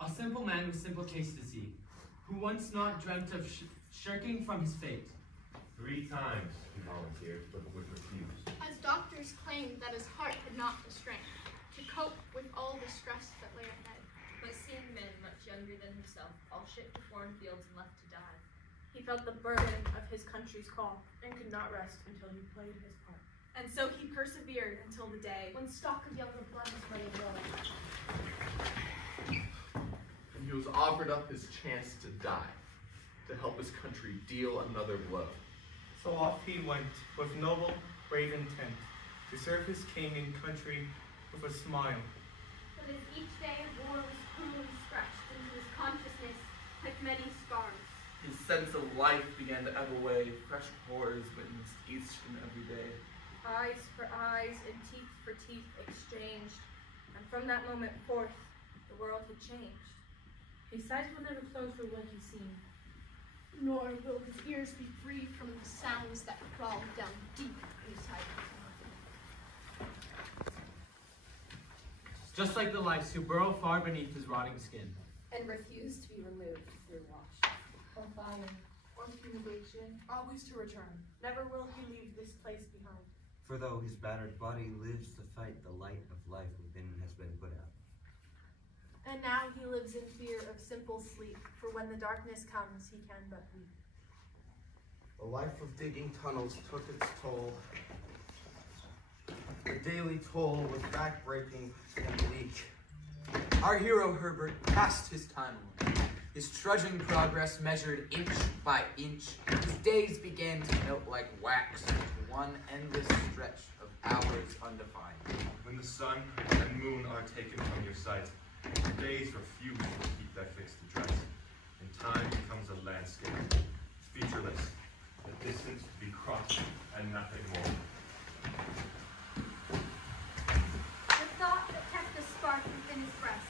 A simple man with simple tastes is he, who once not dreamt of shirking from his fate. 3 times he volunteered, but would refuse. As doctors claimed that his heart had not the strength to cope with all the stress that lay ahead. But seeing men much younger than himself all shipped to foreign fields and left to die, he felt the burden of his country's call and could not rest until he played his part. And so he persevered until the day when stock of younger blood was ready to roll. And he was offered up his chance to die, to help his country deal another blow. So off he went, with noble, brave intent, to serve his king and country with a smile. But as each day of war was cruelly scratched into his consciousness like many scars, his sense of life began to ebb away. Fresh horrors witnessed each and every day. Eyes for eyes and teeth for teeth exchanged, and from that moment forth, the world had changed. His eyes will never close for what he's seen, Nor will his ears be free from the sounds that crawl down deep inside him. Just like the lice who burrow far beneath his rotting skin. And refuse to be removed through wash. or fire, or fumigation, always to return. Never will he leave this place behind. For though his battered body lives to fight, the light of life within has been put out. And now he lives in fear of simple sleep, for when the darkness comes, he can but weep. The life of digging tunnels took its toll. The daily toll was backbreaking and bleak. Our hero Herbert passed his time away. His trudging progress measured inch by inch. His days began to melt like wax into one endless stretch of hours undefined. When the sun and moon are taken from your sight, days refuse to keep their fixed address, and time becomes a landscape, featureless, a distance to be crossed, and nothing more. The thought that kept the spark within his breast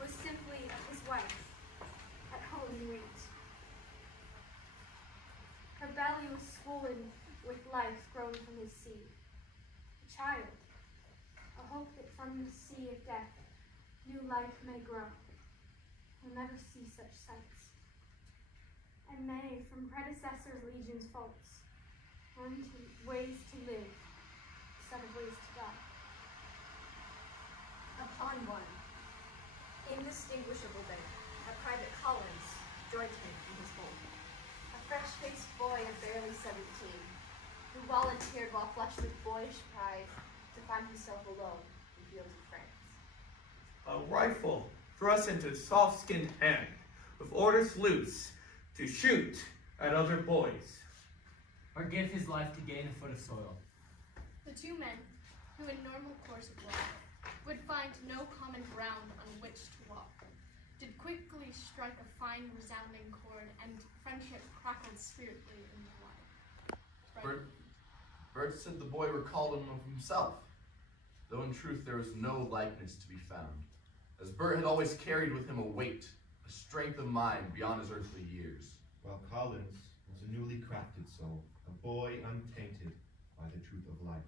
was simply of his wife, at home in wait. Her belly was swollen with life grown from his seed. A child, a hope that from the sea of death new life may grow. We'll never see such sights. And may, from predecessor legions' faults, learn ways to live instead of ways to die. Upon one indistinguishable day, a Private Collins joined him in his home. A fresh-faced boy of barely 17, who volunteered while flushed with boyish pride to find himself alone in fields of France. A rifle thrust into soft-skinned hand, with orders loose to shoot at other boys. Or give his life to gain a foot of soil. The two men, who in normal course of life would find no common ground on which to walk, did quickly strike a fine resounding chord, and friendship crackled spiritedly into life. Bert said the boy recalled him of himself, though in truth there was no likeness to be found, as Bert had always carried with him a weight, a strength of mind beyond his earthly years. While Collins was a newly crafted soul, a boy untainted by the truth of life.